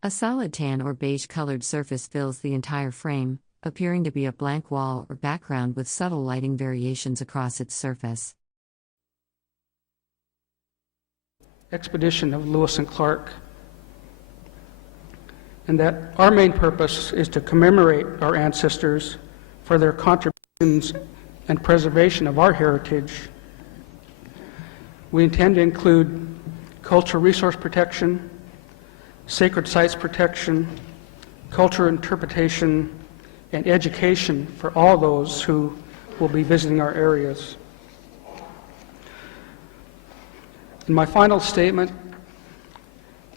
A solid tan or beige-colored surface fills the entire frame, appearing to be a blank wall or background with subtle lighting variations across its surface. Expedition of Lewis and Clark, and that our main purpose is to commemorate our ancestors for their contributions and preservation of our heritage. We intend to include cultural resource protection, sacred sites protection, cultural interpretation, and education for all those who will be visiting our areas. And my final statement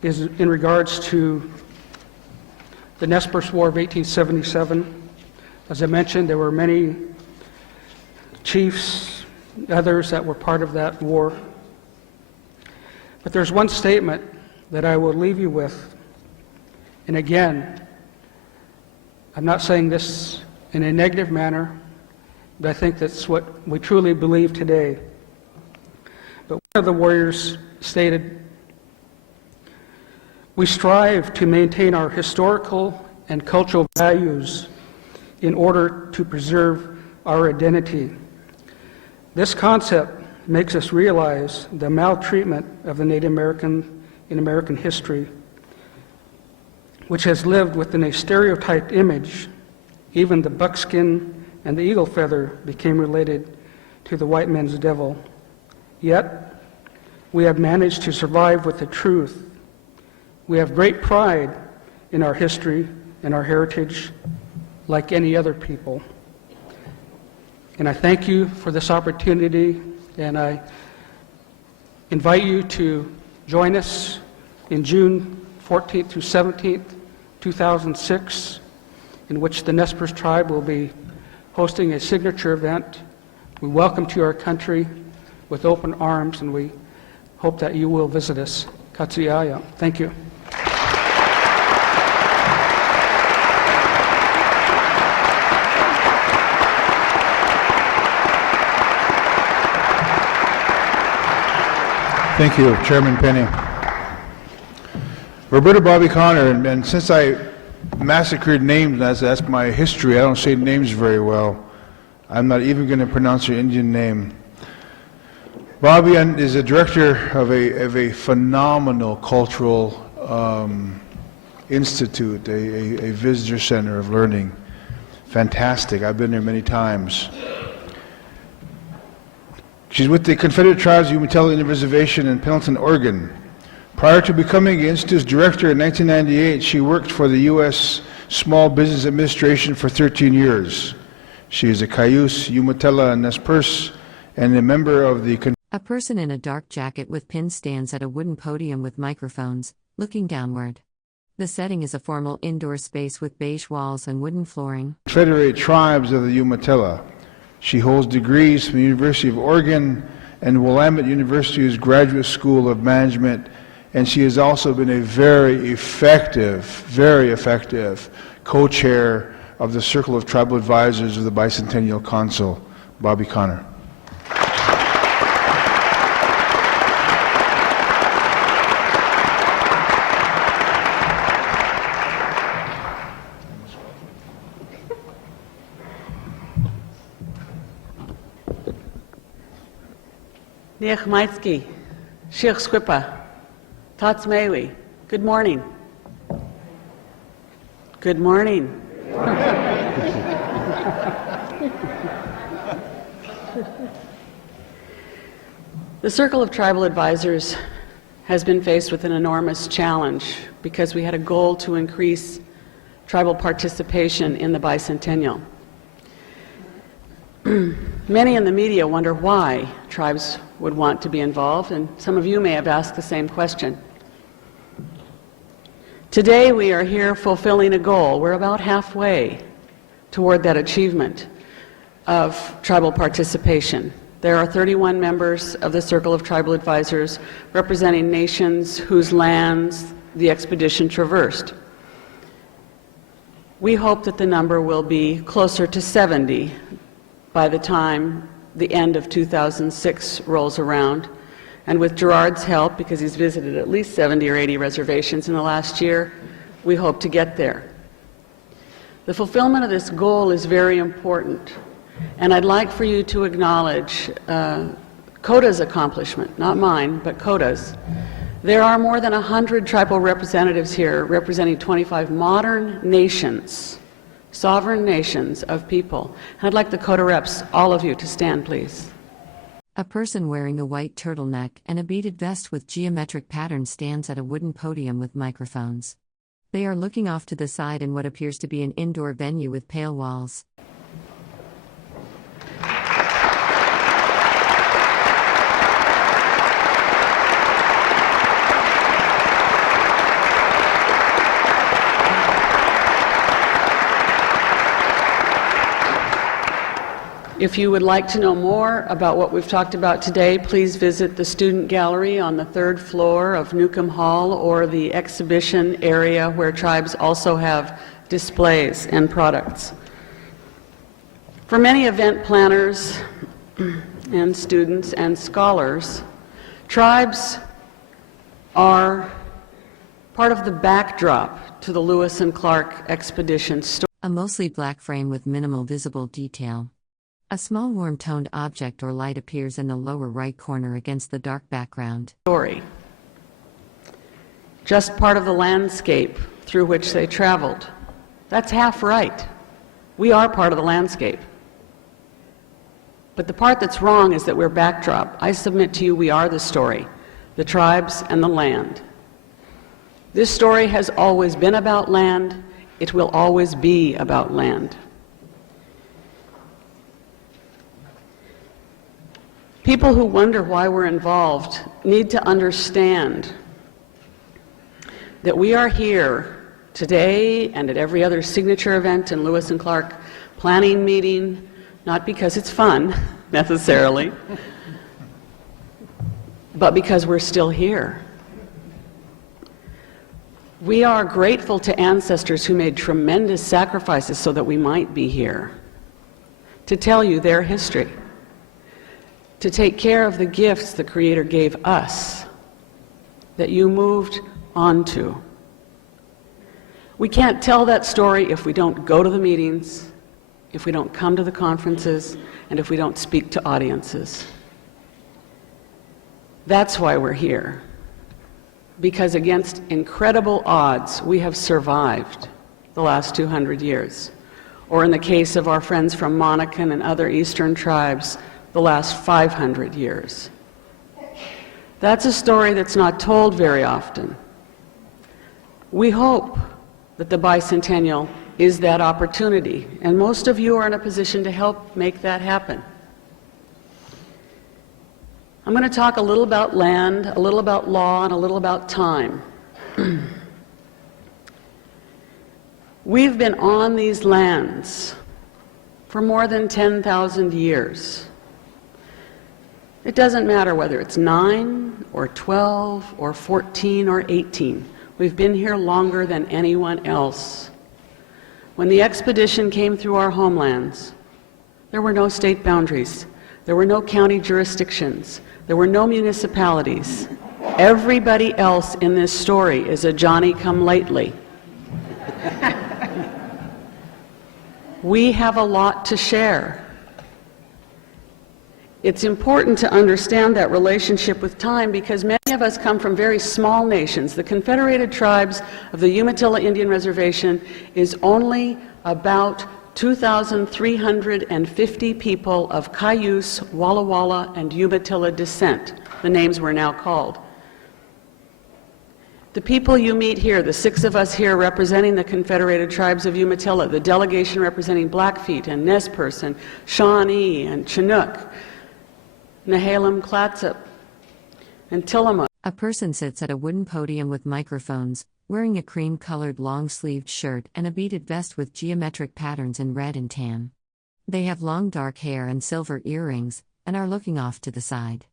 is in regards to the Nez Perce War of 1877. As I mentioned, there were many chiefs, others that were part of that war. But there's one statement that I will leave you with. And again, I'm not saying this in a negative manner, but I think that's what we truly believe today. But one of the warriors stated, "We strive to maintain our historical and cultural values in order to preserve our identity. This concept makes us realize the maltreatment of the Native American in American history, which has lived within a stereotyped image. Even the buckskin and the eagle feather became related to the white man's devil. Yet, we have managed to survive with the truth. We have great pride in our history and our heritage, like any other people." And I thank you for this opportunity, and I invite you to join us in June 14th through 17th, 2006, in which the Nez Perce tribe will be hosting a signature event. We welcome to our country with open arms, and we hope that you will visit us. Katsiaya. Thank you. Thank you, Chairman Penny. Roberta Bobby Connor, and since I massacred names, that's my history, I don't say names very well. I'm not even going to pronounce your Indian name. Bobby is a director of a phenomenal cultural institute, a visitor center of learning. Fantastic. I've been there many times. She's with the Confederate Tribes of Umatilla Indian Reservation in Pendleton, Oregon. Prior to becoming the Institute's director in 1998, she worked for the U.S. Small Business Administration for 13 years. She is a Cayuse, Umatilla, and Nez Perce, and a member of the... A person in a dark jacket with pins stands at a wooden podium with microphones, looking downward. The setting is a formal indoor space with beige walls and wooden flooring. Confederate Tribes of the Umatilla. She holds degrees from the University of Oregon and Willamette University's Graduate School of Management, and she has also been a very effective co-chair of the Circle of Tribal Advisors of the Bicentennial Council. Bobby Connor. Niech Maitsky, Sheikh Squipa, Tatsmewi, good morning. Good morning. The Circle of Tribal Advisors has been faced with an enormous challenge because we had a goal to increase tribal participation in the bicentennial. Many in the media wonder why tribes would want to be involved, and some of you may have asked the same question. Today we are here fulfilling a goal. We're about halfway toward that achievement of tribal participation. There are 31 members of the Circle of Tribal Advisors representing nations whose lands the expedition traversed. We hope that the number will be closer to 70 by the time the end of 2006 rolls around. And with Gerard's help, because he's visited at least 70 or 80 reservations in the last year, we hope to get there. The fulfillment of this goal is very important, and I'd like for you to acknowledge CODA's accomplishment, not mine, but CODA's. There are more than 100 tribal representatives here representing 25 modern nations, sovereign nations of people. And I'd like the CODA reps, all of you, to stand, please. A person wearing a white turtleneck and a beaded vest with geometric patterns stands at a wooden podium with microphones. They are looking off to the side in what appears to be an indoor venue with pale walls. If you would like to know more about what we've talked about today, please visit the student gallery on the 3rd floor of Newcomb Hall or the exhibition area where tribes also have displays and products. For many event planners and students and scholars, tribes are part of the backdrop to the Lewis and Clark expedition story. A mostly black frame with minimal visible detail. A small warm-toned object or light appears in the lower right corner against the dark background. Just part of the landscape through which they traveled. That's half right. We are part of the landscape. But the part that's wrong is that we're backdrop. I submit to you we are the story, the tribes and the land. This story has always been about land. It will always be about land. People who wonder why we're involved need to understand that we are here today and at every other signature event and Lewis and Clark planning meeting, not because it's fun, necessarily, but because we're still here. We are grateful to ancestors who made tremendous sacrifices so that we might be here, to tell you their history, to take care of the gifts the Creator gave us that you moved on to. We can't tell that story if we don't go to the meetings, if we don't come to the conferences, and if we don't speak to audiences. That's why we're here. Because against incredible odds, we have survived the last 200 years. Or in the case of our friends from Monacan and other Eastern tribes, the last 500 years. That's a story that's not told very often. We hope that the bicentennial is that opportunity, and most of you are in a position to help make that happen. I'm going to talk a little about land, a little about law, and a little about time. We've been on these lands for more than 10,000 years. It doesn't matter whether it's 9 or 12 or 14 or 18. We've been here longer than anyone else. When the expedition came through our homelands, there were no state boundaries. There were no county jurisdictions. There were no municipalities. Everybody else in this story is a Johnny-come-lately. We have a lot to share. It's important to understand that relationship with time because many of us come from very small nations. The Confederated Tribes of the Umatilla Indian Reservation is only about 2,350 people of Cayuse, Walla Walla, and Umatilla descent, the names we're now called. The people you meet here, the 6 of us here representing the Confederated Tribes of Umatilla, the delegation representing Blackfeet and Nez Perce and Shawnee and Chinook, Nehalem Clatsop, and Tillamook. A person sits at a wooden podium with microphones, wearing a cream-colored long-sleeved shirt and a beaded vest with geometric patterns in red and tan. They have long dark hair and silver earrings, and are looking off to the side.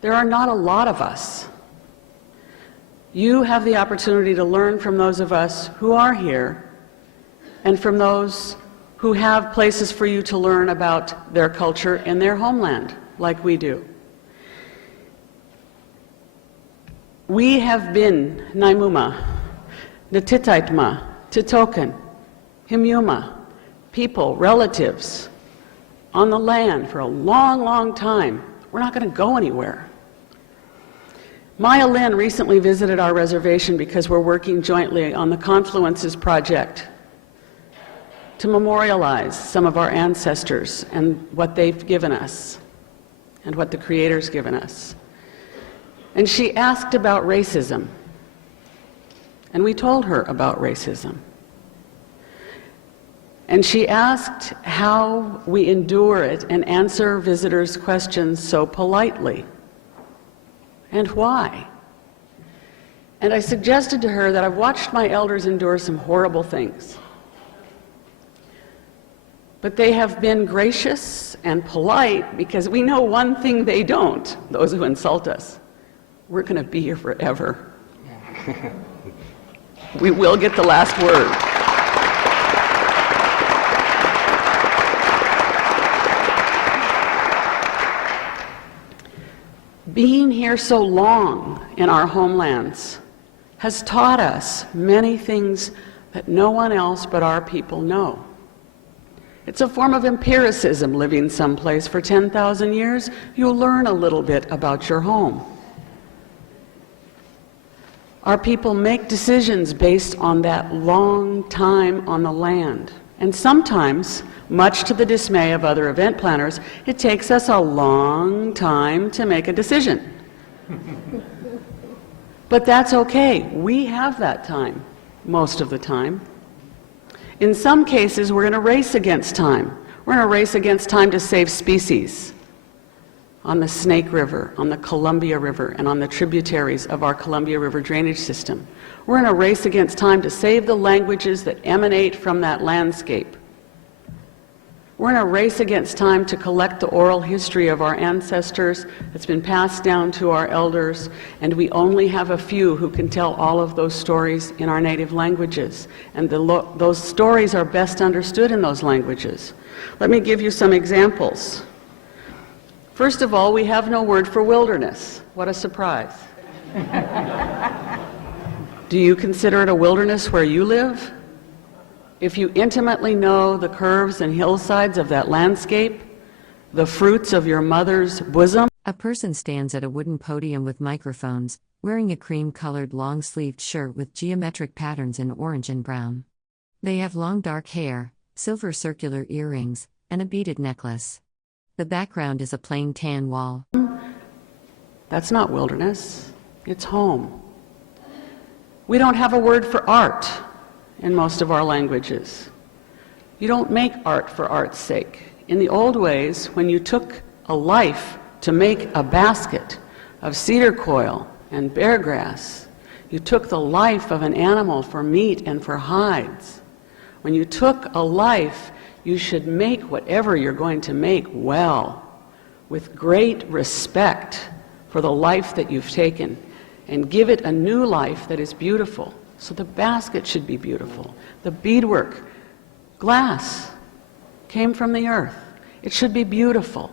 There are not a lot of us. You have the opportunity to learn from those of us who are here, and from those who have places for you to learn about their culture in their homeland, like we do. We have been Naimuma Natitaitma, Titokan, Himyuma, people, relatives, on the land for a long, long time. We're not going to go anywhere. Maya Lin recently visited our reservation because we're working jointly on the Confluences Project to memorialize some of our ancestors and what they've given us and what the Creator's given us. And she asked about racism, and we told her about racism. And she asked how we endure it and answer visitors' questions so politely, and why. And I suggested to her that I've watched my elders endure some horrible things, but they have been gracious and polite because we know one thing they don't, those who insult us. We're going to be here forever. We will get the last word. Being here so long in our homelands has taught us many things that no one else but our people know. It's a form of empiricism. Living someplace for 10,000 years, you'll learn a little bit about your home. Our people make decisions based on that long time on the land. And sometimes, much to the dismay of other event planners, it takes us a long time to make a decision. But that's okay. We have that time, most of the time. In some cases, we're in a race against time. We're in a race against time to save species on the Snake River, on the Columbia River, and on the tributaries of our Columbia River drainage system. We're in a race against time to save the languages that emanate from that landscape. We're in a race against time to collect the oral history of our ancestors that's been passed down to our elders, and we only have a few who can tell all of those stories in our native languages. And those stories are best understood in those languages. Let me give you some examples. First of all, we have no word for wilderness. What a surprise. Do you consider it a wilderness where you live? If you intimately know the curves and hillsides of that landscape, the fruits of your mother's bosom. A person stands at a wooden podium with microphones, wearing a cream-colored long-sleeved shirt with geometric patterns in orange and brown. They have long dark hair, silver circular earrings, and a beaded necklace. The background is a plain tan wall. That's not wilderness, it's home. We don't have a word for art in most of our languages. You don't make art for art's sake. In the old ways, when you took a life to make a basket of cedar coil and bear grass, you took the life of an animal for meat and for hides. When you took a life, you should make whatever you're going to make well, with great respect for the life that you've taken, and give it a new life that is beautiful. So the basket should be beautiful. The beadwork, glass, came from the earth. It should be beautiful.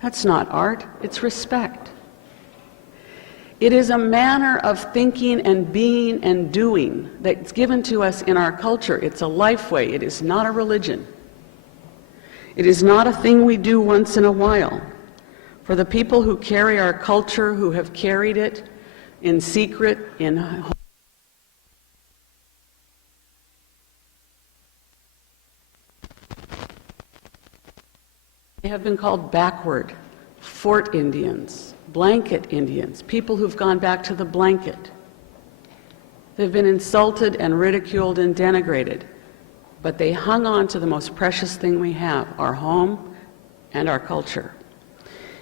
That's not art, it's respect. It is a manner of thinking and being and doing that's given to us in our culture. It's a life way. It is not a religion. It is not a thing we do once in a while. For the people who carry our culture, who have carried it in secret, they have been called backward, fort Indians, blanket Indians, people who've gone back to the blanket. They've been insulted and ridiculed and denigrated, but they hung on to the most precious thing we have, our home and our culture.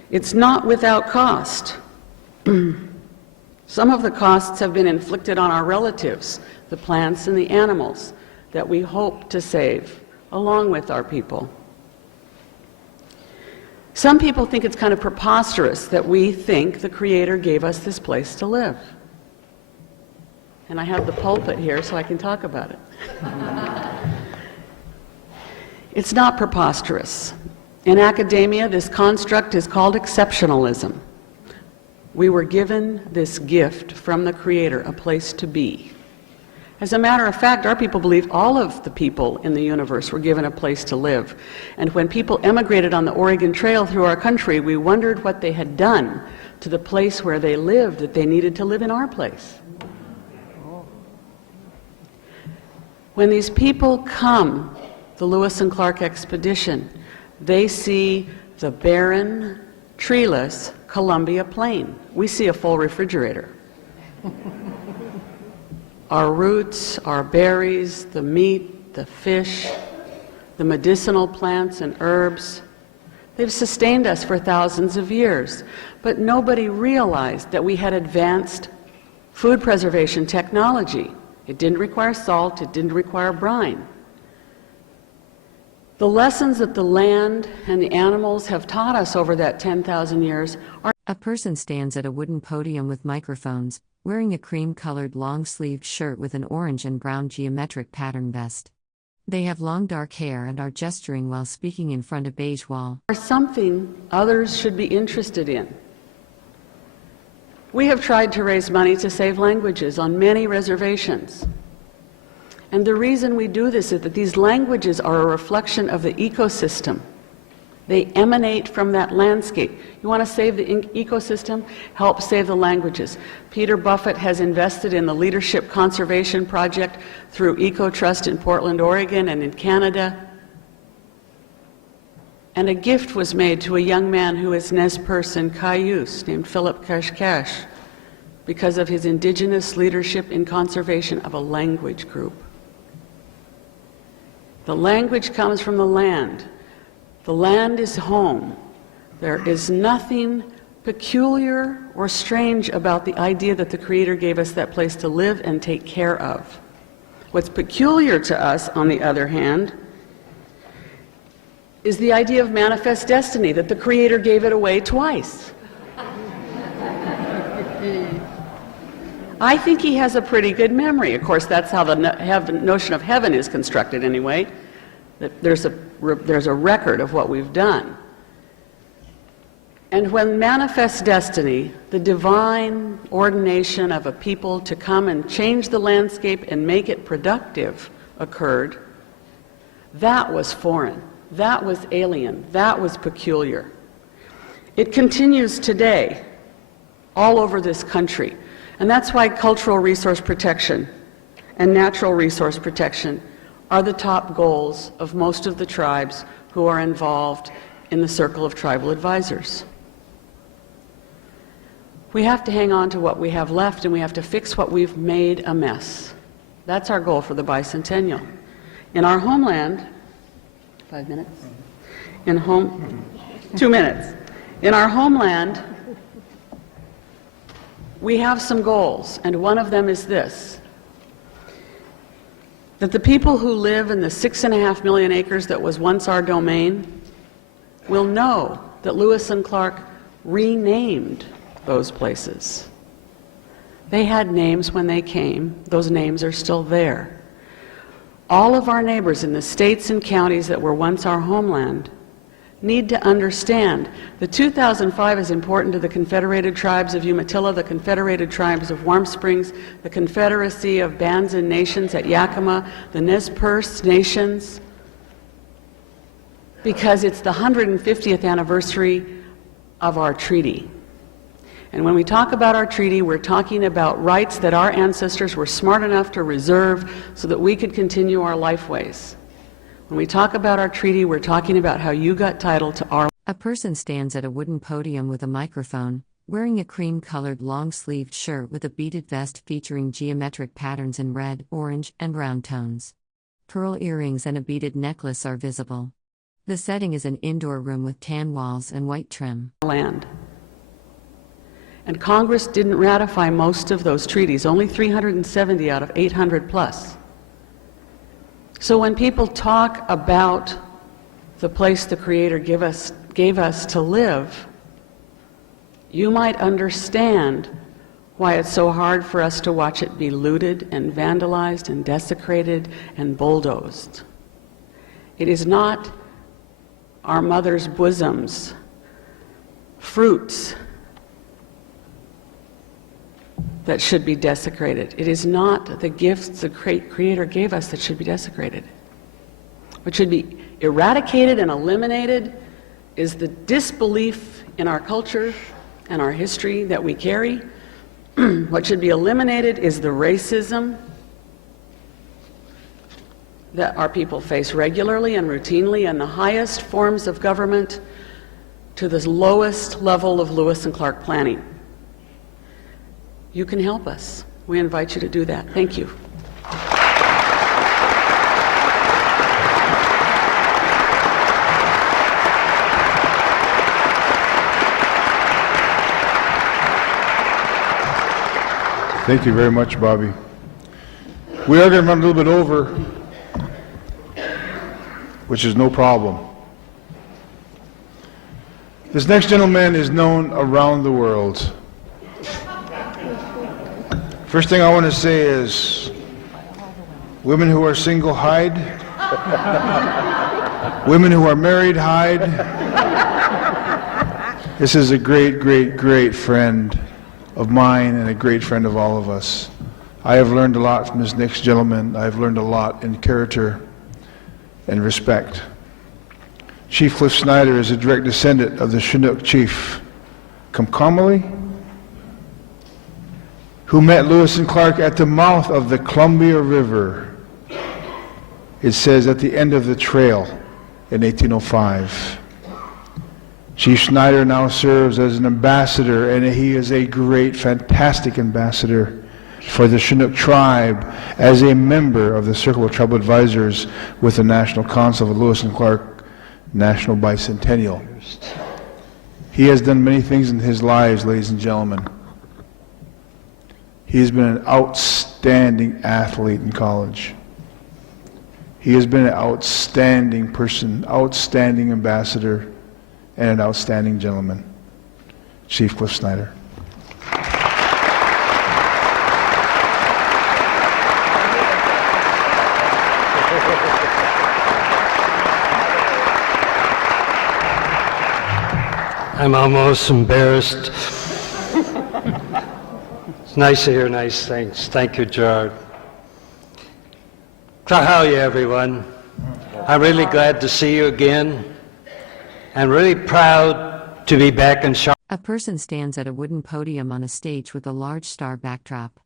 It's not without cost. Some of the costs have been inflicted on our relatives, the plants and the animals, that we hope to save, along with our people. Some people think it's kind of preposterous that we think the Creator gave us this place to live. And I have the pulpit here so I can talk about it. It's not preposterous. In academia, this construct is called exceptionalism. We were given this gift from the Creator, a place to be. As a matter of fact, our people believe all of the people in the universe were given a place to live. And when people emigrated on the Oregon Trail through our country, we wondered what they had done to the place where they lived that they needed to live in our place. When these people come, the Lewis and Clark expedition, they see the barren, treeless Columbia Plain. We see a full refrigerator. Our roots, our berries, the meat, the fish, the medicinal plants and herbs, they've sustained us for thousands of years. But nobody realized that we had advanced food preservation technology. It didn't require salt, it didn't require brine. The lessons that the land and the animals have taught us over that 10,000 years are... A person stands at a wooden podium with microphones, wearing a cream-colored long-sleeved shirt with an orange and brown geometric pattern vest. They have long dark hair and are gesturing while speaking in front of a beige wall. ...are something others should be interested in. We have tried to raise money to save languages on many reservations. And the reason we do this is that these languages are a reflection of the ecosystem. They emanate from that landscape. You want to save the ecosystem? Help save the languages. Peter Buffett has invested in the Leadership Conservation Project through EcoTrust in Portland, Oregon and in Canada. And a gift was made to a young man who is Nez Perce Cayuse, named Philip Kashkash, because of his indigenous leadership in conservation of a language group. The language comes from the land. The land is home. There is nothing peculiar or strange about the idea that the Creator gave us that place to live and take care of. What's peculiar to us, on the other hand, is the idea of manifest destiny, that the Creator gave it away twice. I think He has a pretty good memory. Of course, that's how the notion of heaven is constructed anyway. That there's a record of what we've done. And when manifest destiny, the divine ordination of a people to come and change the landscape and make it productive, occurred, that was foreign, that was alien, that was peculiar. It continues today all over this country. And that's why cultural resource protection and natural resource protection are the top goals of most of the tribes who are involved in the Circle of Tribal Advisors. We have to hang on to what we have left, and we have to fix what we've made a mess. That's our goal for the bicentennial. In our homeland, 5 minutes? 2 minutes. In our homeland, we have some goals, and one of them is this: that the people who live in the 6.5 million acres that was once our domain will know that Lewis and Clark renamed those places. They had names when they came. Those names are still there. All of our neighbors in the states and counties that were once our homeland need to understand that 2005 is important to the Confederated Tribes of Umatilla, the Confederated Tribes of Warm Springs, the Confederacy of Bands and Nations at Yakima, the Nez Perce Nations, because it's the 150th anniversary of our treaty. And when we talk about our treaty, we're talking about rights that our ancestors were smart enough to reserve so that we could continue our lifeways. When we talk about our treaty, we're talking about how you got title to our... A person stands at a wooden podium with a microphone, wearing a cream-colored long-sleeved shirt with a beaded vest featuring geometric patterns in red, orange, and brown tones. Pearl earrings and a beaded necklace are visible. The setting is an indoor room with tan walls and white trim. Land. And Congress didn't ratify most of those treaties, only 370 out of 800 plus. So when people talk about the place the Creator gave us to live, you might understand why it's so hard for us to watch it be looted and vandalized and desecrated and bulldozed. It is not our mother's bosoms, fruits, that should be desecrated. It is not the gifts the Creator gave us that should be desecrated. What should be eradicated and eliminated is the disbelief in our culture and our history that we carry. What should be eliminated is the racism that our people face regularly and routinely, and the highest forms of government to the lowest level of Lewis and Clark planning. You can help us. We invite you to do that. Thank you. Thank you very much, Bobby. We are going to run a little bit over, which is no problem. This next gentleman is known around the world. First thing I want to say is, women who are single, hide. Women who are married, hide. This is a great, great, great friend of mine and a great friend of all of us. I have learned a lot from this next gentleman. I've learned a lot in character and respect. Chief Cliff Snyder is a direct descendant of the Chinook chief, Commemoration, who met Lewis and Clark at the mouth of the Columbia River, it says at the end of the trail in 1805. Chief Snyder now serves as an ambassador, and he is a great, fantastic ambassador for the Chinook tribe as a member of the Circle of Tribal Advisors with the National Council of Lewis and Clark National Bicentennial. He has done many things in his lives, ladies and gentlemen. He has been an outstanding athlete in college. He has been an outstanding person, outstanding ambassador, and an outstanding gentleman. Chief Cliff Snyder. I'm almost embarrassed. It's nice to hear nice things. Thank you, Gerard. So how are you, everyone? I'm really glad to see you again. I'm really proud to be back in Charlotte. A person stands at a wooden podium on a stage with a large star backdrop.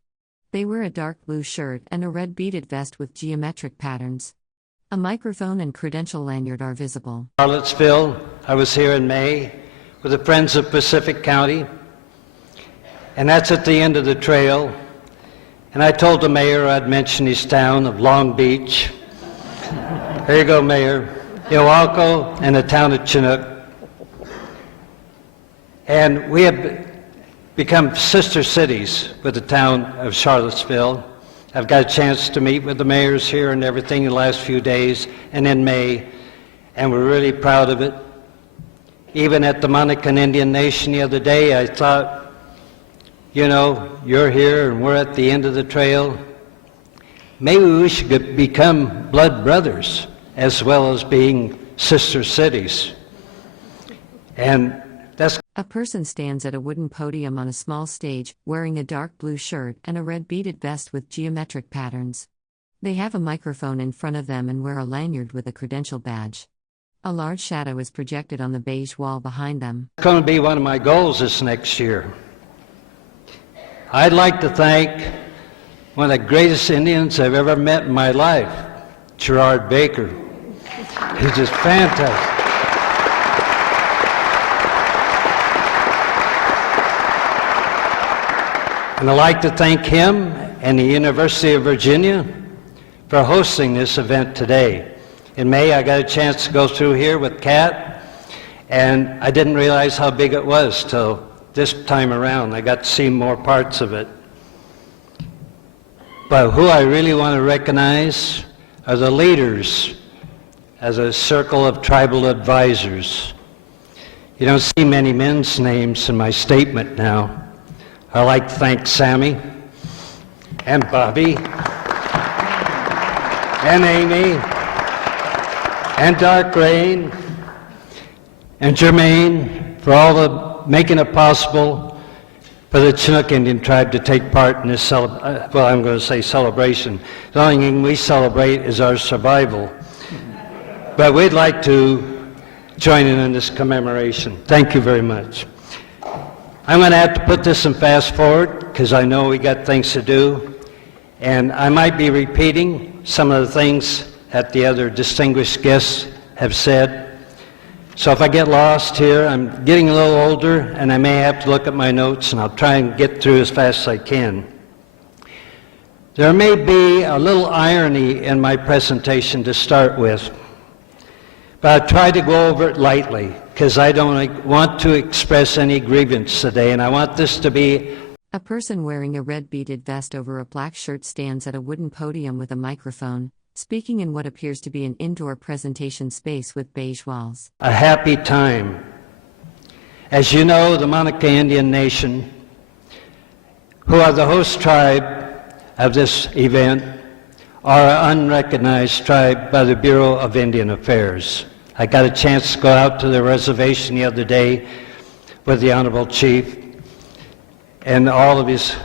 They wear a dark blue shirt and a red beaded vest with geometric patterns. A microphone and credential lanyard are visible. Charlottesville. I was here in May with the Friends of Pacific County, and that's at the end of the trail. And I told the mayor I'd mention his town of Long Beach. There you go, Mayor. Ilwaco and the town of Chinook. And we have become sister cities with the town of Charlottesville. I've got a chance to meet with the mayors here and everything in the last few days and in May, and we're really proud of it. Even at the Monacan Indian Nation the other day, I thought, you know, you're here and we're at the end of the trail. Maybe we should become blood brothers as well as being sister cities. And that's... A person stands at a wooden podium on a small stage, wearing a dark blue shirt and a red beaded vest with geometric patterns. They have a microphone in front of them and wear a lanyard with a credential badge. A large shadow is projected on the beige wall behind them. It's going to be one of my goals this next year. I'd like to thank one of the greatest Indians I've ever met in my life, Gerard Baker. He's just fantastic. And I'd like to thank him and the University of Virginia for hosting this event today. In May, I got a chance to go through here with Kat, and I didn't realize how big it was till this time around. I got to see more parts of it. But who I really want to recognize are the leaders as a circle of tribal advisors. You don't see many men's names in my statement now. I'd like to thank Sammy and Bobby and Amy and Dark Rain and Jermaine for all the making it possible for the Chinook Indian tribe to take part in this, I'm going to say celebration. The only thing we celebrate is our survival. But we'd like to join in this commemoration. Thank you very much. I'm going to have to put this in fast forward because I know we got things to do. And I might be repeating some of the things that the other distinguished guests have said. So if I get lost here, I'm getting a little older and I may have to look at my notes, and I'll try and get through as fast as I can. There may be a little irony in my presentation to start with, but I'll try to go over it lightly because I don't want to express any grievance today, and I want this to be... A person wearing a red beaded vest over a black shirt stands at a wooden podium with a microphone, speaking in what appears to be an indoor presentation space with beige walls. A happy time. As you know, the Monica Indian Nation, who are the host tribe of this event, are an unrecognized tribe by the Bureau of Indian Affairs. I got a chance to go out to the reservation the other day with the Honorable Chief and all of his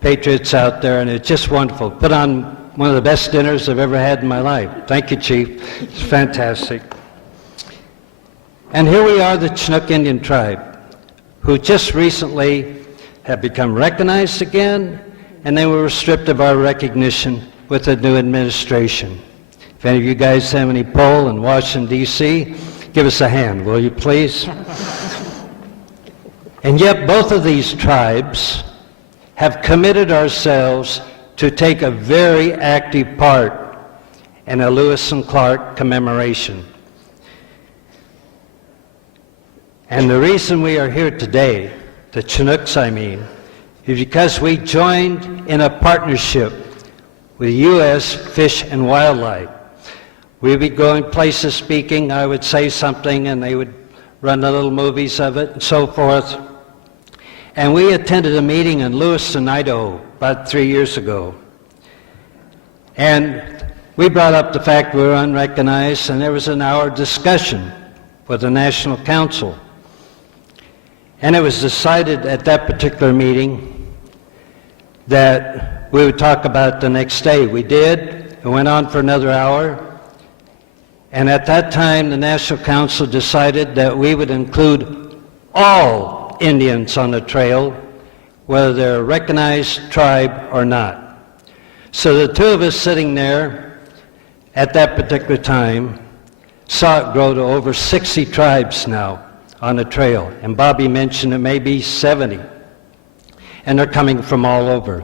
patriots out there, and it's just wonderful. Put on one of the best dinners I've ever had in my life. Thank you, Chief. It's fantastic. And here we are, the Chinook Indian tribe, who just recently have become recognized again, and they were stripped of our recognition with the new administration. If any of you guys have any pull in Washington, D.C., give us a hand, will you please? And yet both of these tribes have committed ourselves to take a very active part in a Lewis and Clark commemoration. And the reason we are here today, the Chinooks I mean, is because we joined in a partnership with U.S. Fish and Wildlife. We'd be going places speaking, I would say something and they would run the little movies of it and so forth. And we attended a meeting in Lewiston, Idaho, about 3 years ago. And we brought up the fact we were unrecognized, and there was an hour discussion with the National Council. And it was decided at that particular meeting that we would talk about it the next day. We did. It went on for another hour. And at that time, the National Council decided that we would include all Indians on the trail, whether they're a recognized tribe or not. So the two of us sitting there at that particular time saw it grow to over 60 tribes now on the trail. And Bobby mentioned it may be 70. And they're coming from all over.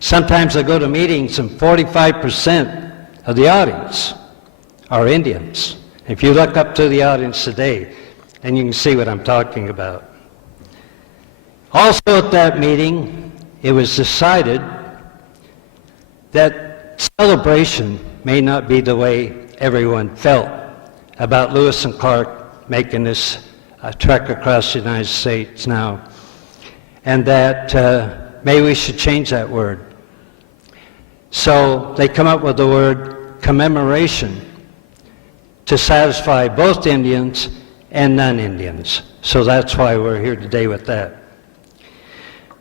Sometimes I go to meetings and 45% of the audience are Indians. If you look up to the audience today, then you can see what I'm talking about. Also at that meeting, it was decided that celebration may not be the way everyone felt about Lewis and Clark making this trek across the United States now, and that maybe we should change that word. So they come up with the word commemoration to satisfy both Indians and non-Indians. So that's why we're here today with that.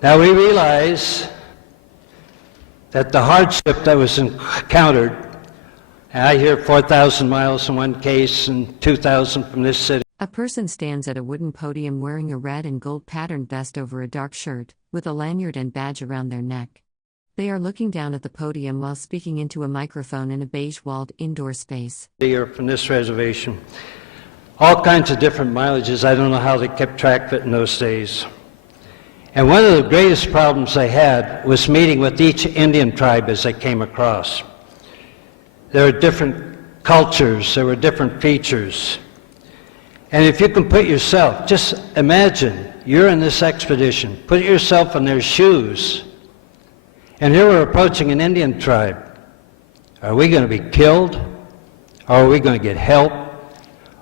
Now we realize that the hardship that was encountered, and I hear 4,000 miles in one case and 2,000 from this city. A person stands at a wooden podium wearing a red and gold patterned vest over a dark shirt, with a lanyard and badge around their neck. They are looking down at the podium while speaking into a microphone in a beige-walled indoor space. Here from this reservation. All kinds of different mileages. I don't know how they kept track of it in those days. And one of the greatest problems they had was meeting with each Indian tribe as they came across. There were different cultures, there were different features. And if you can put yourself, just imagine you're in this expedition, put yourself in their shoes, and here we're approaching an Indian tribe. Are we going to be killed? Or are we going to get help?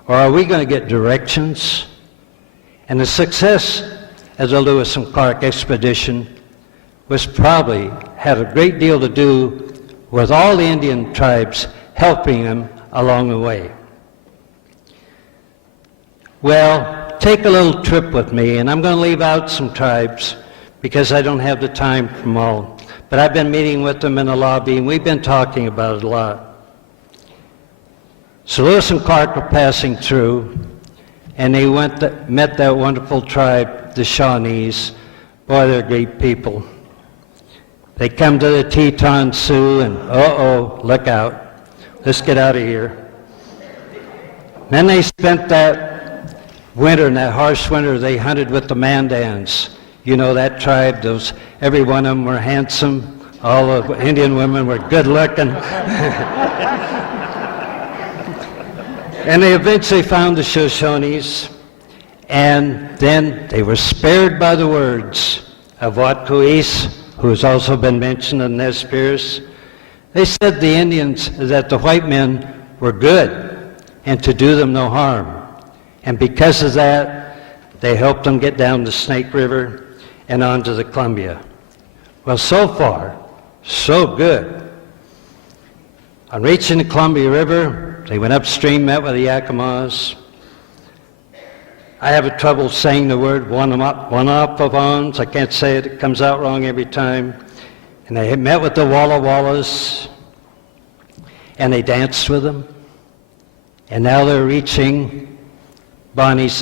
Or are we going to get directions? And the success of the Lewis and Clark expedition was probably had a great deal to do with all the Indian tribes helping them along the way. Well, take a little trip with me, and I'm going to leave out some tribes because I don't have the time for them all. But I've been meeting with them in the lobby, and we've been talking about it a lot. So Lewis and Clark were passing through, and they met that wonderful tribe, the Shawnees. Boy, they're great people. They come to the Teton Sioux, and uh-oh, look out. Let's get out of here. Then they spent that winter, in that harsh winter, they hunted with the Mandans. You know that tribe, every one of them were handsome. All the Indian women were good looking. And they eventually found the Shoshones, and then they were spared by the words of Watkuis, who has also been mentioned in Nez Perce. They said the Indians, that the white men were good and to do them no harm. And because of that, they helped them get down the Snake River and onto the Columbia. Well, so far, so good. On reaching the Columbia River, they went upstream, met with the Yakimas. I have trouble saying the word Wanapavons. I can't say it. It comes out wrong every time. And they met with the Walla Wallas, and they danced with them. And now they're reaching Bonnie's,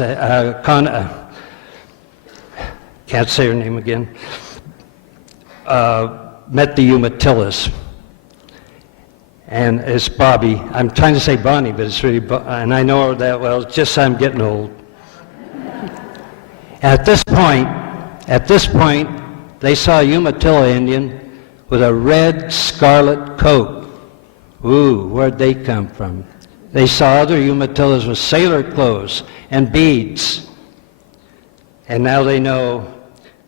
can't say her name again, met the Umatillas. And it's Bobby. I'm trying to say Bonnie, but it's really, and I know her that well, it's just I'm getting old. At this point, they saw a Umatilla Indian with a red scarlet coat. Ooh, where'd they come from? They saw other Umatillas with sailor clothes and beads. And now they know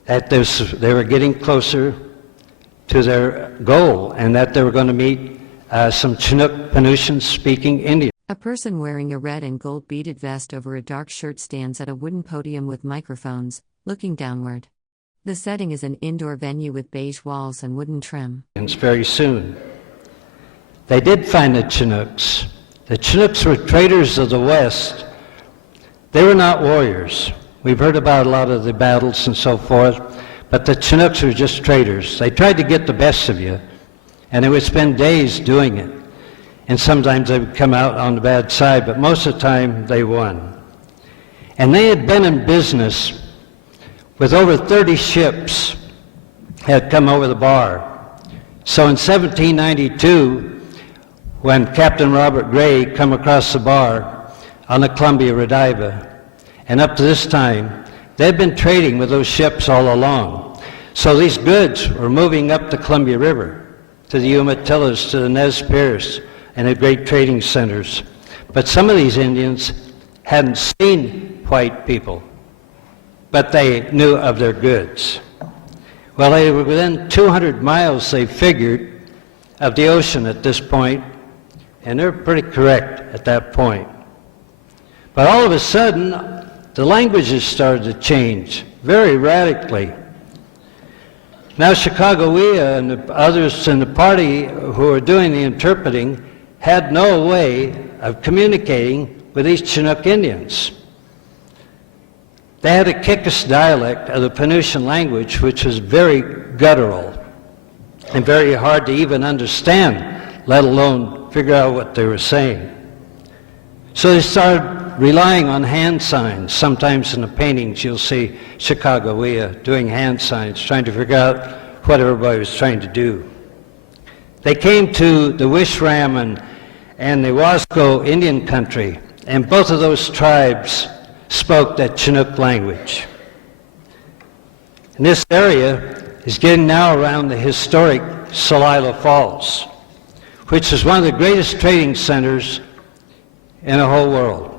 that they were getting closer to their goal, and that they were going to meet some Chinook Penutian-speaking Indians. A person wearing a red and gold beaded vest over a dark shirt stands at a wooden podium with microphones, looking downward. The setting is an indoor venue with beige walls and wooden trim. Very soon. They did find the Chinooks. The Chinooks were traders of the West. They were not warriors. We've heard about a lot of the battles and so forth, but the Chinooks were just traders. They tried to get the best of you, and they would spend days doing it. And sometimes they would come out on the bad side, but most of the time they won. And they had been in business with over 30 ships had come over the bar. So in 1792, when Captain Robert Gray come across the bar on the Columbia Rediva, and up to this time, they'd been trading with those ships all along. So these goods were moving up the Columbia River to the Umatillas, to the Nez Perce, and the great trading centers. But some of these Indians hadn't seen white people, but they knew of their goods. Well, they were within 200 miles, they figured, of the ocean at this point, and they're pretty correct at that point. But all of a sudden, the languages started to change very radically. Now Chicagoia and the others in the party who were doing the interpreting had no way of communicating with these Chinook Indians. They had a Kikis dialect of the Penutian language, which was very guttural and very hard to even understand, let alone figure out what they were saying. So they started relying on hand signs. Sometimes in the paintings you'll see Chicagoia doing hand signs, trying to figure out what everybody was trying to do. They came to the Wishram and the Wasco Indian country, and both of those tribes spoke that Chinook language. And this area is getting now around the historic Celilo Falls, which is one of the greatest trading centers in the whole world.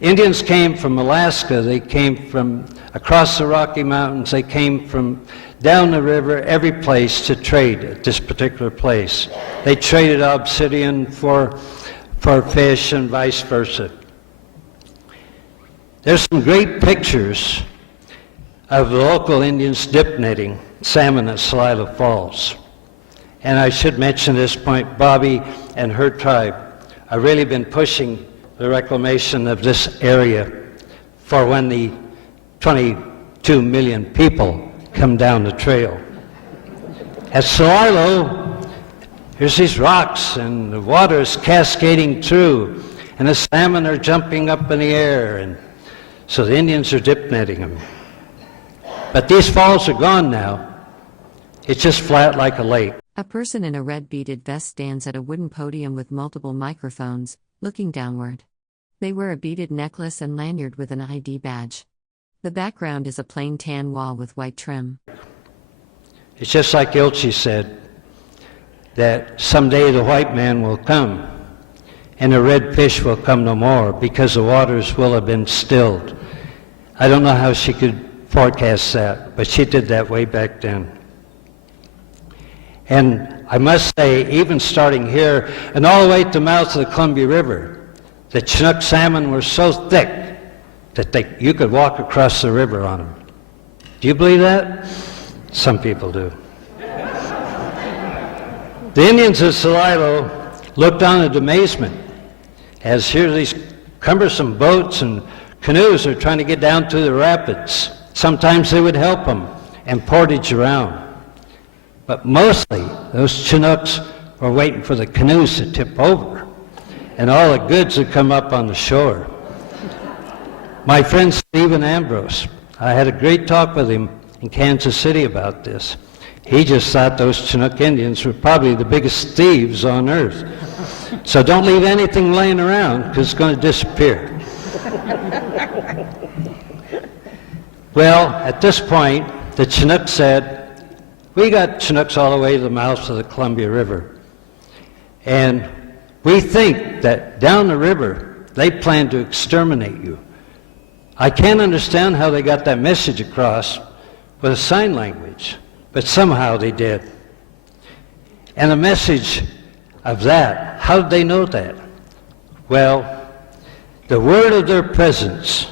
Indians came from Alaska, they came from across the Rocky Mountains, they came from down the river, every place to trade at this particular place. They traded obsidian for fish and vice versa. There's some great pictures of the local Indians dip netting salmon at Celilo Falls. And I should mention at this point, Bobby and her tribe have really been pushing the reclamation of this area for when the 22 million people come down the trail. At Celilo, here's these rocks, and the water is cascading through, and the salmon are jumping up in the air, and so the Indians are dip netting them. But these falls are gone now. It's just flat like a lake. A person in a red beaded vest stands at a wooden podium with multiple microphones, looking downward. They wear a beaded necklace and lanyard with an ID badge. The background is a plain tan wall with white trim. It's just like Ilchi said, that someday the white man will come, and the red fish will come no more, because the waters will have been stilled. I don't know how she could forecast that, but she did that way back then. And I must say, even starting here, and all the way to the mouth of the Columbia River, the Chinook salmon were so thick that you could walk across the river on them. Do you believe that? Some people do. The Indians of Celilo looked on in amazement as here these cumbersome boats and canoes are trying to get down to the rapids. Sometimes they would help them and portage around. But mostly, those Chinooks were waiting for the canoes to tip over, and all the goods would come up on the shore. My friend Stephen Ambrose, I had a great talk with him in Kansas City about this. He just thought those Chinook Indians were probably the biggest thieves on earth. So don't leave anything laying around, because it's going to disappear. Well, at this point, the Chinook said, we got Chinooks all the way to the mouth of the Columbia River. And we think that down the river, they plan to exterminate you. I can't understand how they got that message across with a sign language, but somehow they did. And the message of that, how did they know that? Well, the word of their presence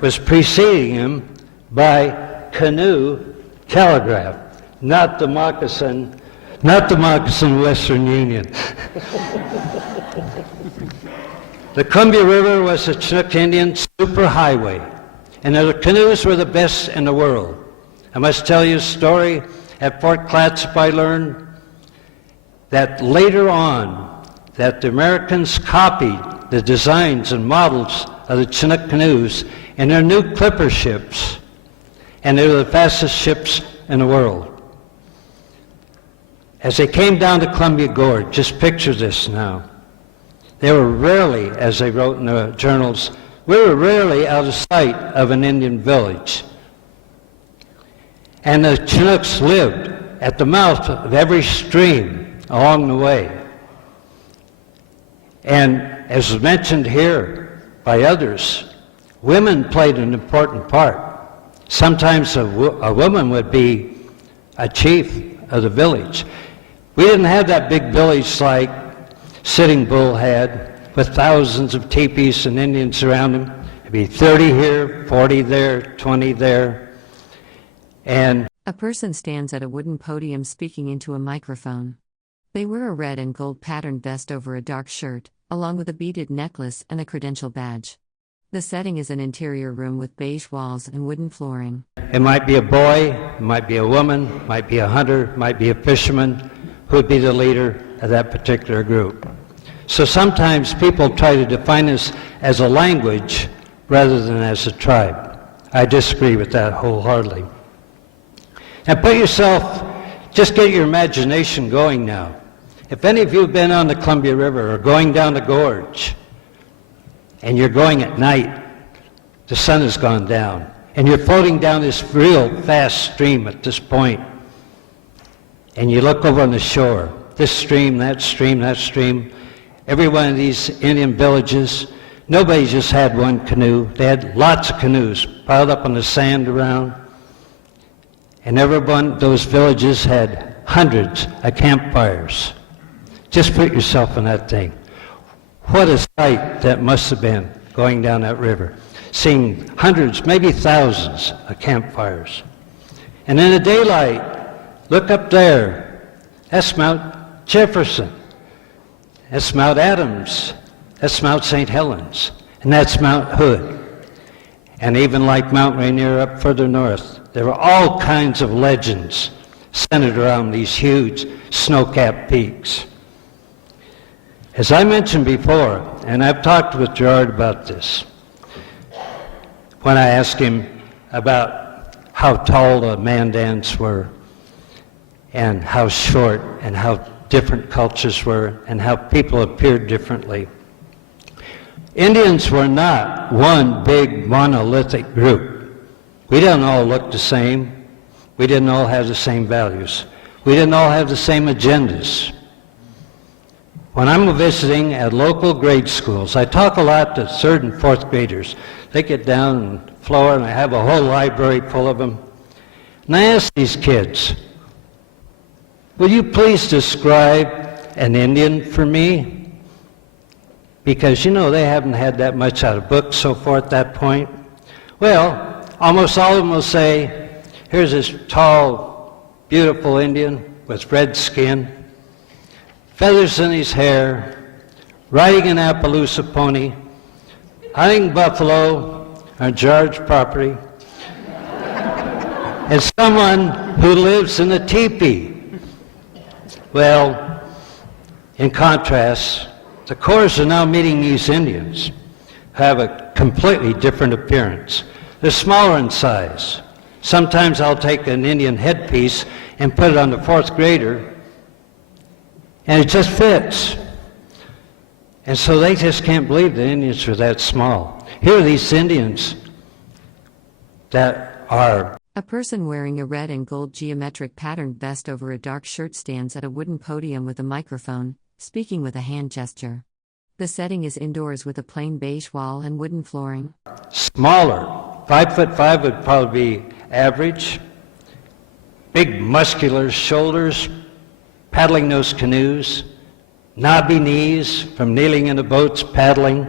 was preceding them by canoe telegraph. Not the moccasin Western Union. The Columbia River was the Chinook Indian superhighway, and their canoes were the best in the world. I must tell you a story. At Fort Clatsop, I learned that later on, that the Americans copied the designs and models of the Chinook canoes in their new clipper ships, and they were the fastest ships in the world. As they came down to Columbia Gorge, just picture this now. They were rarely, as they wrote in the journals, we were rarely out of sight of an Indian village. And the Chinooks lived at the mouth of every stream along the way. And as was mentioned here by others, women played an important part. Sometimes a woman would be a chief of the village. We didn't have that big village like Sitting Bull had, with thousands of teepees and Indians around them. It'd be 30 here, 40 there, 20 there. And a person stands at a wooden podium speaking into a microphone. They wear a red and gold patterned vest over a dark shirt, along with a beaded necklace and a credential badge. The setting is an interior room with beige walls and wooden flooring. It might be a boy, it might be a woman, might be a hunter, might be a fisherman, who would be the leader of that particular group. So sometimes people try to define us as a language rather than as a tribe. I disagree with that wholeheartedly. And put yourself, just get your imagination going now. If any of you have been on the Columbia River or going down the gorge, and you're going at night, the sun has gone down, and you're floating down this real fast stream at this point, and you look over on the shore, this stream, that stream, that stream, every one of these Indian villages, nobody just had one canoe. They had lots of canoes piled up on the sand around, and every one of those villages had hundreds of campfires. Just put yourself in that thing. What a sight that must have been going down that river, seeing hundreds, maybe thousands of campfires. And in the daylight, look up there. That's Mount Jefferson. That's Mount Adams. That's Mount St. Helens. And that's Mount Hood. And even like Mount Rainier up further north, there were all kinds of legends centered around these huge snow-capped peaks. As I mentioned before, and I've talked with Gerard about this, when I asked him about how tall the Mandans were, and how short, and how different cultures were, and how people appeared differently. Indians were not one big monolithic group. We didn't all look the same. We didn't all have the same values. We didn't all have the same agendas. When I'm visiting at local grade schools, I talk a lot to third and fourth graders. They get down on the floor and I have a whole library full of them. And I ask these kids, will you please describe an Indian for me? Because, you know, they haven't had that much out of books so far at that point. Well, almost all of them will say, here's this tall, beautiful Indian with red skin, feathers in his hair, riding an Appaloosa pony, hunting buffalo on George property, and someone who lives in a teepee. Well, in contrast, the Corps are now meeting these Indians who have a completely different appearance. They're smaller in size. Sometimes I'll take an Indian headpiece and put it on the fourth grader, and it just fits. And so they just can't believe the Indians are that small. Here are these Indians that are... A person wearing a red and gold geometric patterned vest over a dark shirt stands at a wooden podium with a microphone, speaking with a hand gesture. The setting is indoors with a plain beige wall and wooden flooring. Smaller. 5'5" would probably be average. Big muscular shoulders, paddling those canoes, knobby knees from kneeling in the boats paddling.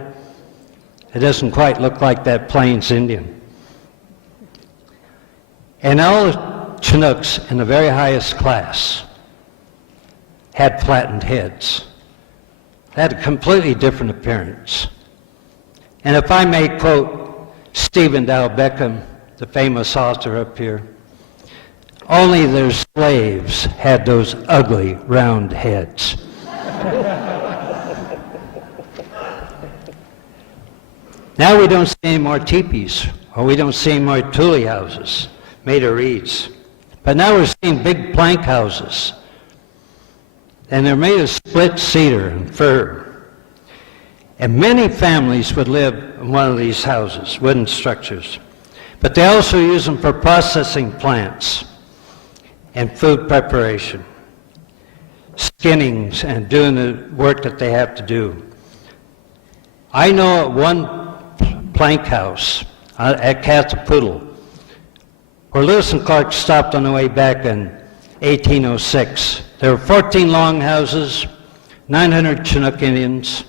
It doesn't quite look like that Plains Indian. And all the Chinooks in the very highest class had flattened heads. They had a completely different appearance. And if I may quote Stephen Dow Beckham, the famous author up here, only their slaves had those ugly round heads. Now we don't see any more teepees, or we don't see any more tule houses made of reeds. But now we're seeing big plank houses. And they're made of split cedar and fir. And many families would live in one of these houses, wooden structures. But they also use them for processing plants and food preparation, skinnings and doing the work that they have to do. I know at one plank house at Cathapoodle, where Lewis and Clark stopped on the way back in 1806. There were 14 long houses, 900 Chinook Indians,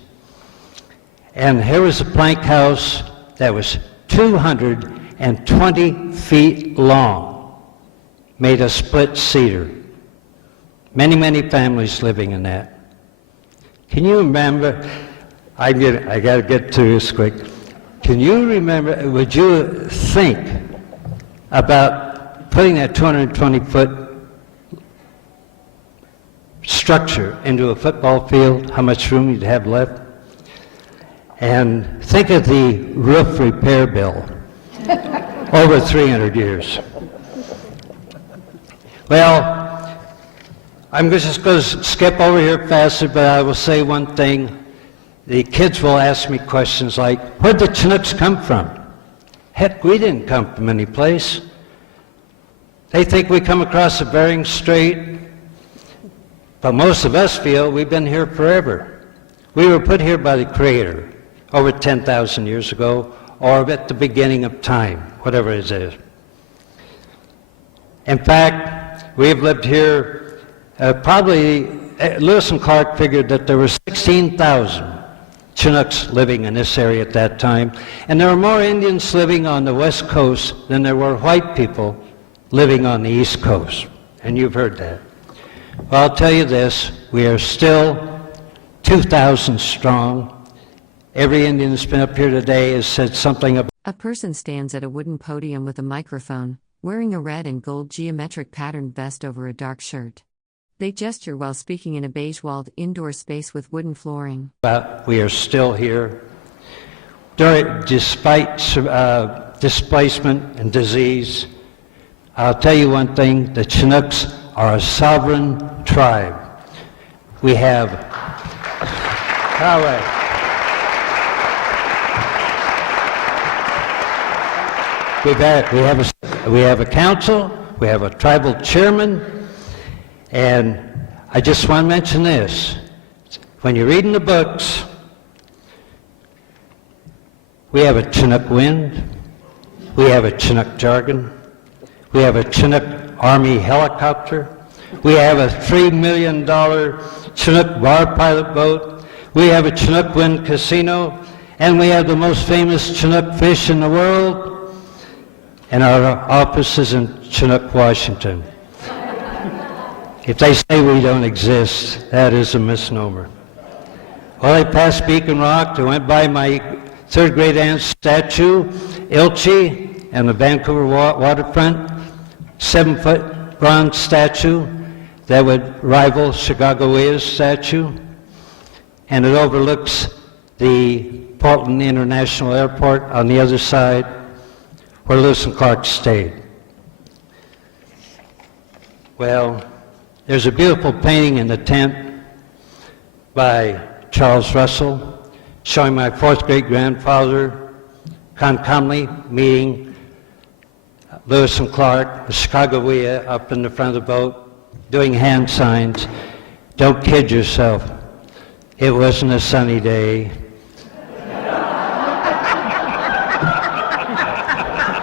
and here was a plank house that was 220 feet long, made of split cedar. Many, many families living in that. Can you remember, I got to get to this quick. Can you remember, would you think about putting that 220-foot structure into a football field, how much room you'd have left? And think of the roof repair bill over 300 years. Well, I'm just going to skip over here faster, but I will say one thing. The kids will ask me questions like, where'd the Chinooks come from? Heck, we didn't come from any place. They think we come across the Bering Strait, but most of us feel we've been here forever. We were put here by the Creator over 10,000 years ago, or at the beginning of time, whatever it is. In fact, we have lived here Lewis and Clark figured that there were 16,000 Chinooks living in this area at that time, and there were more Indians living on the west coast than there were white people living on the east coast, and you've heard that. Well, I'll tell you this, we are still 2,000 strong, Every Indian that's been up here today has said something about. A person stands at a wooden podium with a microphone, wearing a red and gold geometric patterned vest over a dark shirt. They gesture while speaking in a beige-walled indoor space with wooden flooring. We are still here. Despite displacement and disease, I'll tell you one thing, the Chinooks are a sovereign tribe. We have we have a council, we have a tribal chairman, and I just want to mention this. When you read in the books, we have a Chinook wind, we have a Chinook jargon, we have a Chinook Army helicopter, we have a $3 million Chinook bar pilot boat, we have a Chinook wind casino, and we have the most famous Chinook fish in the world, and our office is in Chinook, Washington. If they say we don't exist, that is a misnomer. Well, they passed Beacon Rock, they went by my third great aunt's statue, Ilchi, and the Vancouver waterfront, 7-foot bronze statue that would rival Chicagowia's statue, and it overlooks the Portland International Airport on the other side, where Lewis and Clark stayed. Well, there's a beautiful painting in the tent by Charles Russell showing my fourth great-grandfather concomitantly meeting Lewis and Clark, the Chicagoia, up in the front of the boat, doing hand signs. Don't kid yourself. It wasn't a sunny day.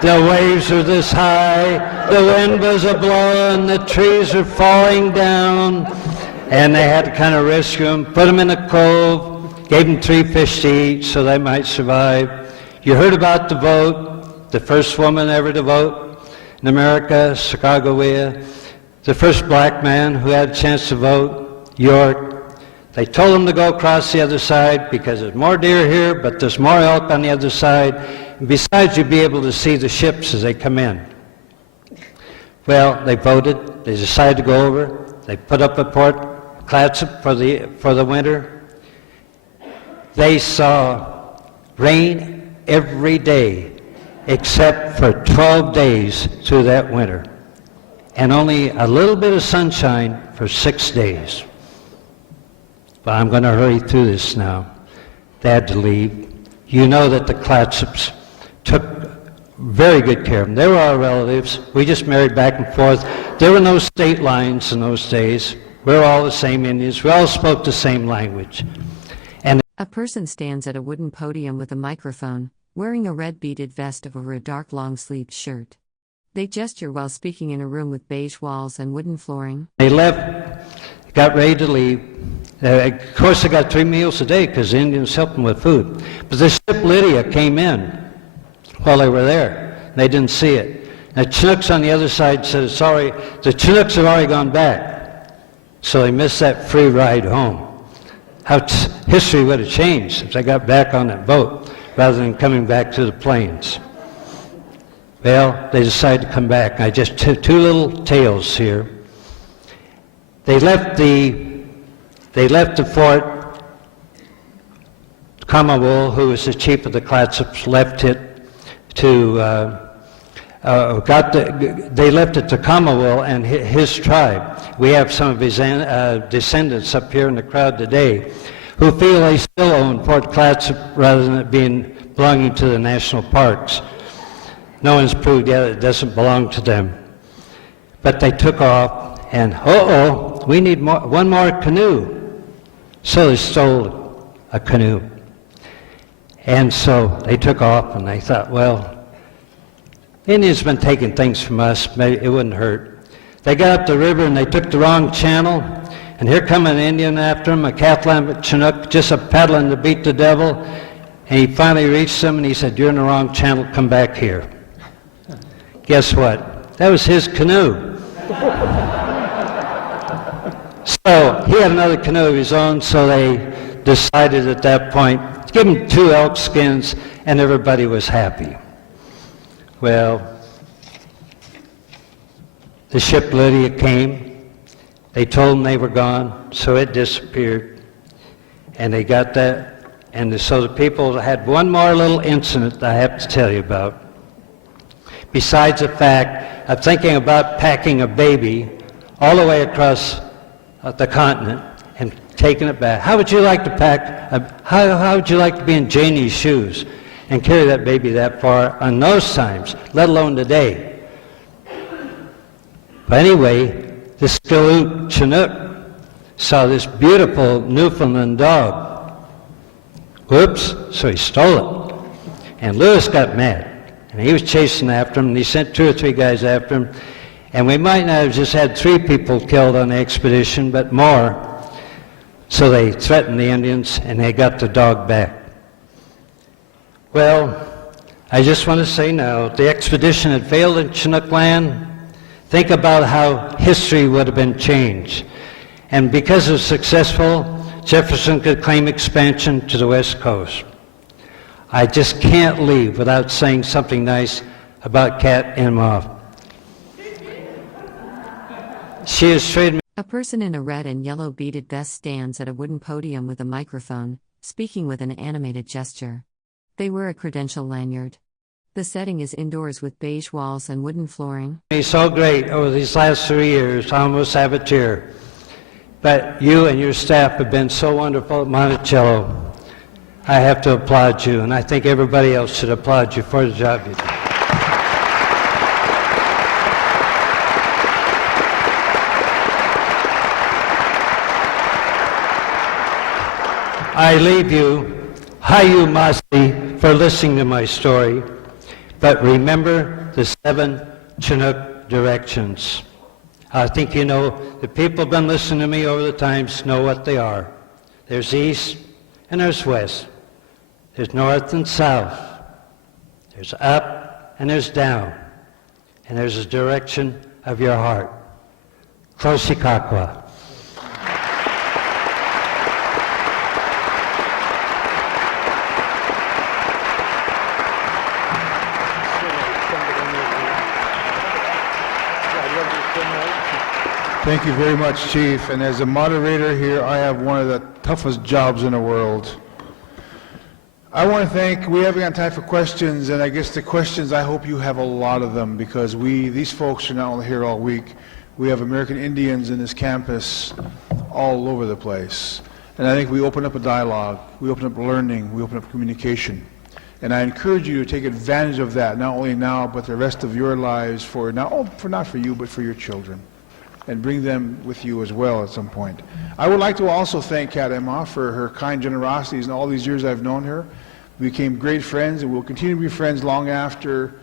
The waves were this high, the wind was a-blowing, the trees were falling down, and they had to kind of rescue them, put them in a cove, gave them 3 fish to eat so they might survive. You heard about the vote, the first woman ever to vote in America, Chicagoia, the first black man who had a chance to vote, York. They told him to go across the other side because there's more deer here, but there's more elk on the other side. Besides, you'd be able to see the ships as they come in. Well, they voted. They decided to go over. They put up a Port Clatsop for the winter. They saw rain every day except for 12 days through that winter, and only a little bit of sunshine for 6 days. But I'm going to hurry through this now. They had to leave. You know that the Clatsops took very good care of them. They were our relatives. We just married back and forth. There were no state lines in those days. We were all the same Indians. We all spoke the same language. And a person stands at a wooden podium with a microphone, wearing a red beaded vest over a dark long-sleeved shirt. They gesture while speaking in a room with beige walls and wooden flooring. They left, got ready to leave. Of course, they got 3 meals a day because the Indians helped them with food. But the ship Lydia came in while they were there. They didn't see it. The Chinooks on the other side said, sorry, the Chinooks have already gone back. So they missed that free ride home. How history would have changed if they got back on that boat rather than coming back to the plains. Well, they decided to come back. I just took 2 little tales here. They left the fort. Commemoration, who was the chief of the Clatsops, left it to they left it to Commemoration and his tribe. We have some of his descendants up here in the crowd today who feel they still own Fort Clatsop rather than it belonging to the national parks. No one's proved yet it doesn't belong to them. But they took off, and we need one more canoe. So they stole a canoe. And so they took off, and they thought, well, Indians have been taking things from us, maybe it wouldn't hurt. They got up the river and they took the wrong channel, and here come an Indian after them, a Catholic Chinook, just a paddling to beat the devil, and he finally reached them and he said, you're in the wrong channel, come back here. Guess what? That was his canoe. So he had another canoe of his own, so they decided at that point give them 2 elk skins, and everybody was happy. Well, the ship Lydia came. They told them they were gone, so it disappeared. And they got that. And so the people had one more little incident that I have to tell you about. Besides the fact of thinking about packing a baby all the way across the continent and taking it back. How would you like to pack, how would you like to be in Janie's shoes and carry that baby that far on those times, let alone today? But anyway, this Skaloot Chinook saw this beautiful Newfoundland dog. Whoops, so he stole it. And Lewis got mad, and he was chasing after him, and he sent 2 or 3 guys after him. And we might not have just had 3 people killed on the expedition, but more. So they threatened the Indians, and they got the dog back. Well, I just want to say now, if the expedition had failed in Chinook land, think about how history would have been changed. And because it was successful, Jefferson could claim expansion to the West Coast. I just can't leave without saying something nice about Kat Inhofe. She has traded. A person in a red and yellow beaded vest stands at a wooden podium with a microphone, speaking with an animated gesture. They wear a credential lanyard. The setting is indoors with beige walls and wooden flooring. It's so great over these last 3 years. I almost have a tear. But you and your staff have been so wonderful at Monticello. I have to applaud you, and I think everybody else should applaud you for the job you do. I leave you, Hayu Masi, for listening to my story, but remember the 7 Chinook directions. I think you know, the people have been listening to me over the times know what they are. There's east and there's west. There's north and south. There's up and there's down. And there's a direction of your heart. Klosikakwa. Thank you very much, Chief. And as a moderator here, I have one of the toughest jobs in the world. I want to thank, we haven't got time for questions, and I guess the questions, I hope you have a lot of them, because these folks are not only here all week, we have American Indians in this campus all over the place. And I think we open up a dialogue, we open up learning, we open up communication. And I encourage you to take advantage of that, not only now, but the rest of your lives, not for you, but for your children. And bring them with you as well at some point. I would like to also thank Kat Inhofe for her kind generosities in all these years I've known her. We became great friends, and we'll continue to be friends long after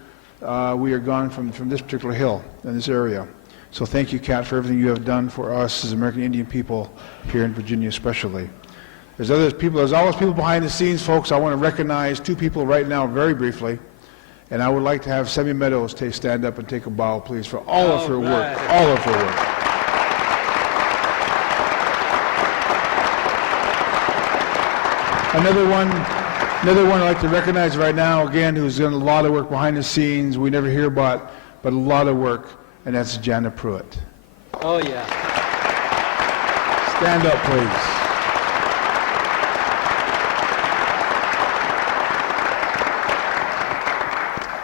we are gone from this particular hill in this area. So thank you, Kat, for everything you have done for us as American Indian people here in Virginia especially. There's always people behind the scenes, folks. I want to recognize 2 people right now very briefly. And I would like to have Semi Meadows stand up and take a bow, please, for all of her work. All of her work. Another one I'd like to recognize right now, again, who's done a lot of work behind the scenes, we never hear about, but a lot of work, and that's Jana Pruitt. Oh, yeah. Stand up, please.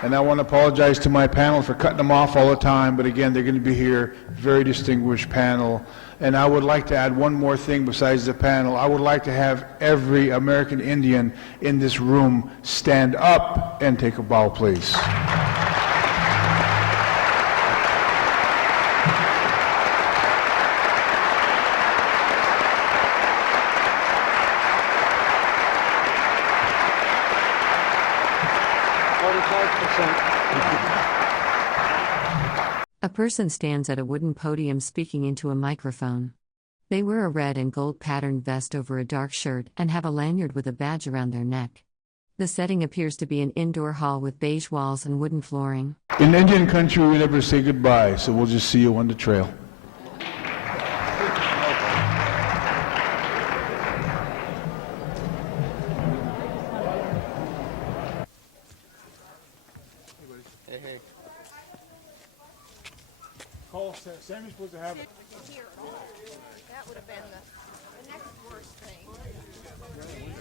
And I want to apologize to my panel for cutting them off all the time, but again, they're going to be here, very distinguished panel. And I would like to add one more thing besides the panel. I would like to have every American Indian in this room stand up and take a bow, please. A person stands at a wooden podium speaking into a microphone. They wear a red and gold patterned vest over a dark shirt and have a lanyard with a badge around their neck. The setting appears to be an indoor hall with beige walls and wooden flooring. In Indian country, we never say goodbye, so we'll just see you on the trail. hey. Call Sammy's supposed to have it. Here at all. That would have been the next worst thing.